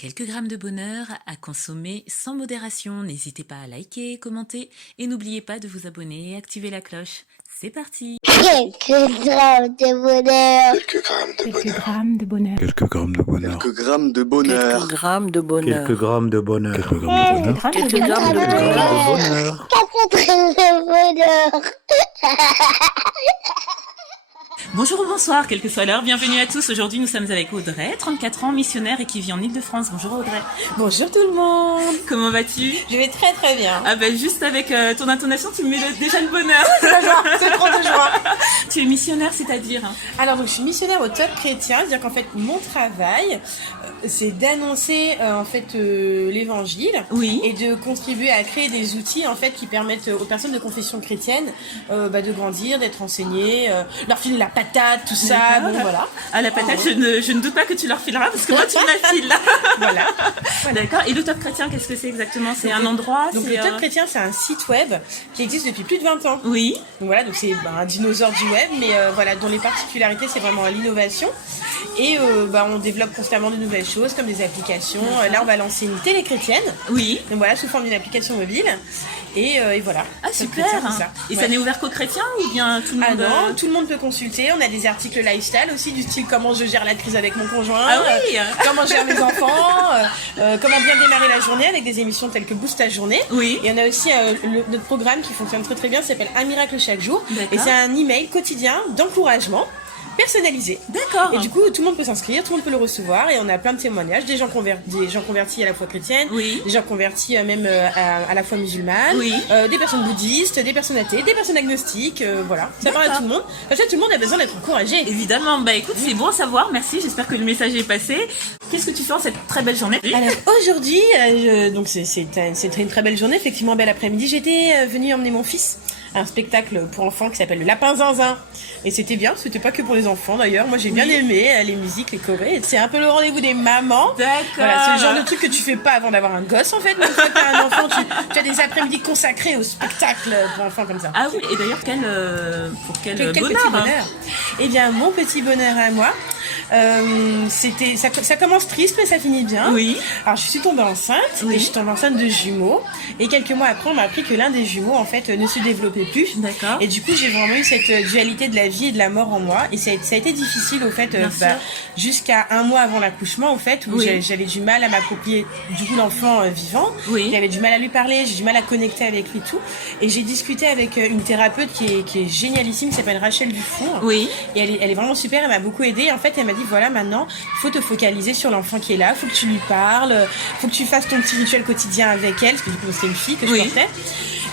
Quelques grammes de bonheur à consommer sans modération. N'hésitez pas à liker, commenter et n'oubliez pas de vous abonner et activer la cloche. C'est parti. Quelques grammes de bonheur. Quelques grammes de bonheur. Quelques grammes de bonheur. Quelques grammes de bonheur. Quelques grammes de bonheur. Quelques grammes de bonheur. Quelques grammes de bonheur. Quelques grammes de bonheur. Quelques grammes de bonheur. Bonjour ou bonsoir, quelle que soit l'heure. Bienvenue à tous. Aujourd'hui, nous sommes avec Audrey, 34 ans, missionnaire et qui vit en Ile-de-France. Bonjour Audrey. Bonjour tout le monde. Comment vas-tu? Je vais très très bien. Ah ben juste avec ton intonation, tu me mets déjà le bonheur. C'est la joie, c'est trop de joie. Tu es missionnaire, c'est-à-dire Alors donc je suis missionnaire au Top Chrétien, c'est-à-dire qu'en fait mon travail c'est d'annoncer l'évangile Oui. et de contribuer à créer des outils en fait qui permettent aux personnes de confession chrétienne de grandir, d'être enseignées, leur filer la patate, tout ça. D'accord. Bon voilà. Ah la patate, je ne doute pas que tu leur fileras parce que moi tu me la files là. Voilà. D'accord. Et le Top Chrétien, qu'est-ce que c'est exactement? C'est un endroit? Donc c'est, le Top Chrétien c'est un site web qui existe depuis plus de 20 ans. Oui. Donc voilà, donc c'est un dinosaure du web, mais voilà, dont les particularités c'est vraiment l'innovation. Et on développe constamment de nouvelles choses comme des applications. Là on va lancer une télé chrétienne. Oui. Donc voilà, sous forme d'une application mobile. Et voilà. Ah Top super. Chrétien, c'est ça. Et Ouais. ça n'est ouvert qu'aux chrétiens ou bien tout le Ah monde? non, tout le monde peut consulter. On a des articles lifestyle aussi du style comment je gère la crise avec mon conjoint, Ah oui. comment je gère mes enfants, comment bien démarrer la journée avec des émissions telles que Boost ta journée. Oui. Et on a aussi notre programme qui fonctionne très très bien, ça s'appelle Un miracle chaque jour. D'accord. Et c'est un email quotidien d'encouragement personnalisé. D'accord. Et du coup, tout le monde peut s'inscrire, tout le monde peut le recevoir, et on a plein de témoignages, des gens convertis à la foi chrétienne, Oui. des gens convertis même à la foi musulmane, Oui. des personnes bouddhistes, des personnes athées, des personnes agnostiques, voilà. Ça parle à D'accord. tout le monde. Parce que tout le monde a besoin d'être encouragé. Évidemment, bah écoute, c'est bon à savoir, merci, j'espère que le message est passé. Qu'est-ce que tu fais en cette très belle journée? Alors aujourd'hui, donc c'était une très belle journée, effectivement, bel après-midi. J'étais venue emmener mon fils à un spectacle pour enfants qui s'appelle Le Lapin Zinzin. Et c'était bien, c'était pas que pour les enfants d'ailleurs. Moi j'ai bien aimé les musiques, les chorés. C'est un peu le rendez-vous des mamans. D'accord. Voilà, c'est le genre de truc que tu fais pas avant d'avoir un gosse en fait. Mais une fois que t'as un enfant, tu as des après-midi consacrés au spectacle pour enfants comme ça. Ah oui, et d'ailleurs, pour quel Quel bonheur, petit hein. bonheur. Eh bien, mon petit bonheur à moi, ça commence triste, mais ça finit bien. Oui. Alors, je suis tombée enceinte, Oui. et je suis tombée enceinte de jumeaux. Et quelques mois après, on m'a appris que l'un des jumeaux, en fait, ne se développait plus. D'accord. Et du coup, j'ai vraiment eu cette dualité de la vie et de la mort en moi. Et ça a été difficile, au fait, Bien sûr. jusqu'à un mois avant l'accouchement, au fait, où Oui. j'avais du mal à m'approprier, du coup, l'enfant vivant. Oui. J'avais du mal à lui parler, j'ai du mal à connecter avec lui, tout. Et j'ai discuté avec une thérapeute qui est génialissime, qui s'appelle Rachel Dufour. Oui. Et elle est vraiment super, elle m'a beaucoup aidée. En fait, elle m'a dit, voilà, maintenant, il faut te focaliser sur l'enfant qui est là, il faut que tu lui parles, il faut que tu fasses ton petit rituel quotidien avec elle, parce que du coup, c'était une fille que je Oui. portais.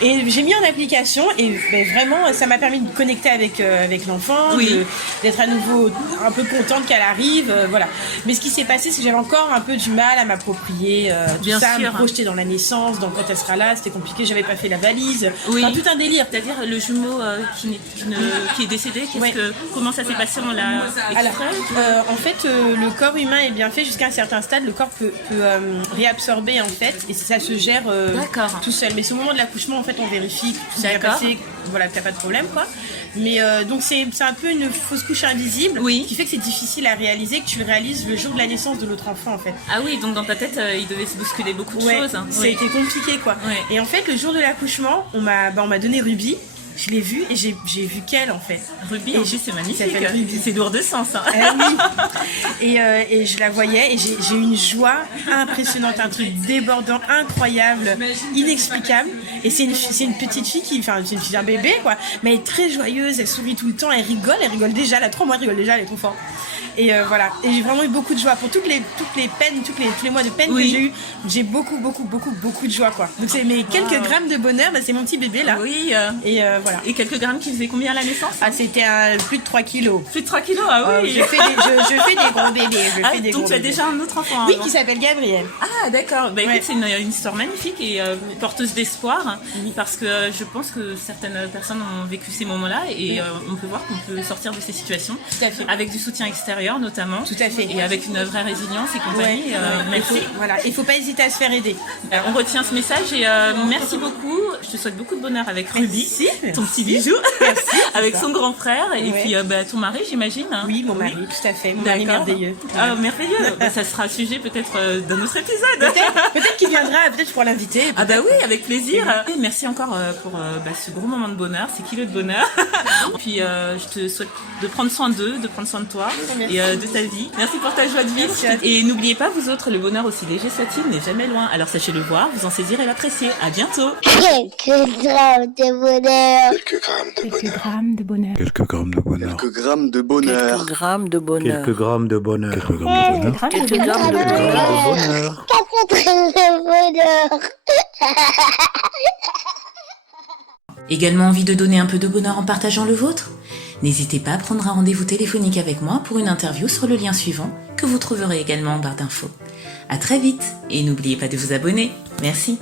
Et j'ai mis en application et vraiment, ça m'a permis de connecter avec l'enfant, Oui. d'être à nouveau un peu contente qu'elle arrive, voilà. Mais ce qui s'est passé, c'est que j'avais encore un peu du mal à m'approprier tout Bien ça, à sûr. me projeter dans la naissance, dans quand elle sera là, c'était compliqué, j'avais pas fait la valise, Oui. enfin, tout un délire. C'est-à-dire le jumeau qui est décédé, Ouais. comment ça s'est passé? On l'a Alors, extrait? en fait, le corps humain est bien fait jusqu'à un certain stade. Le corps peut réabsorber en fait, et ça se gère D'accord. tout seul. Mais c'est au moment de l'accouchement, en fait, on vérifie que tout s'est bien D'accord. passé, voilà, que t'as pas de problème, quoi. Mais donc c'est un peu une fausse couche invisible, Oui. qui fait que c'est difficile à réaliser, que tu le réalises le jour de la naissance de l'autre enfant, en fait. Ah oui, donc dans ta tête, il devait se bousculer beaucoup de Ouais, choses. Hein. ça a Oui. été compliqué, quoi. Ouais. Et en fait, le jour de l'accouchement, on m'a donné Ruby. Je l'ai vue et j'ai vu qu'elle, en fait. Ruby, Et en plus, c'est magnifique. ça s'appelle Ruby. C'est lourd de sens. Hein. Ah oui. Et je la voyais et j'ai eu une joie impressionnante, un truc débordant, incroyable, inexplicable. Et c'est une petite fille c'est une fille d'un bébé, quoi. Mais elle est très joyeuse, elle sourit tout le temps, elle rigole déjà, elle a 3 mois, elle rigole déjà, elle est trop forte. Et voilà. Et j'ai vraiment eu beaucoup de joie pour toutes les peines, tous les mois de peine Oui. que j'ai eu. J'ai beaucoup de joie, quoi. Donc c'est mes quelques grammes de bonheur, c'est mon petit bébé là. Oui. Et voilà. Et quelques grammes qui faisaient combien à la naissance? Ah, c'était plus de 3 kilos. Plus de 3 kilos, ah oui. Je fais des gros bébés. Donc tu as déjà un autre enfant? Oui, avant. qui s'appelle Gabriel. Ah d'accord, bah écoute, Ouais. c'est une histoire magnifique et porteuse d'espoir parce que je pense que certaines personnes ont vécu ces moments-là et on peut voir qu'on peut sortir de ces situations Tout à fait. avec du soutien extérieur l'extérieur notamment. Tout à fait. Et avec une vraie résilience et compagnie. Merci. Voilà, il faut pas hésiter à se faire aider. On retient ce message et merci beaucoup. Je te souhaite beaucoup de bonheur avec Ruby, ton petit bijou, avec son grand frère et puis ton mari, j'imagine. Oui, mon mari, tout à fait, mon mari merveilleux. Ah, merveilleux. Ça sera sujet peut-être d'un autre épisode. Peut-être qu'il viendra, peut-être pour l'inviter. Ah bah oui, avec plaisir. Et merci encore pour ce gros moment de bonheur, ces kilos de bonheur. Puis je te souhaite de prendre soin d'eux, de prendre soin de toi et de ta vie. Merci pour ta joie de vivre. Et n'oubliez pas, vous autres, le bonheur aussi léger soit-il n'est jamais loin. Alors sachez le voir, vous en saisir et l'apprécier. À bientôt. Quelques grammes de bonheur. Quelques grammes de bonheur. Quelques grammes de bonheur. Quelques grammes de bonheur. Quelques grammes de bonheur. Quelques grammes de bonheur. Quelques grammes de bonheur. Quelques grammes de bonheur. 4 grammes de bonheur. Également envie de donner un peu de bonheur en partageant le vôtre? N'hésitez pas à prendre un rendez-vous téléphonique avec moi pour une interview sur le lien suivant que vous trouverez également en barre d'infos. À très vite et n'oubliez pas de vous abonner. Merci.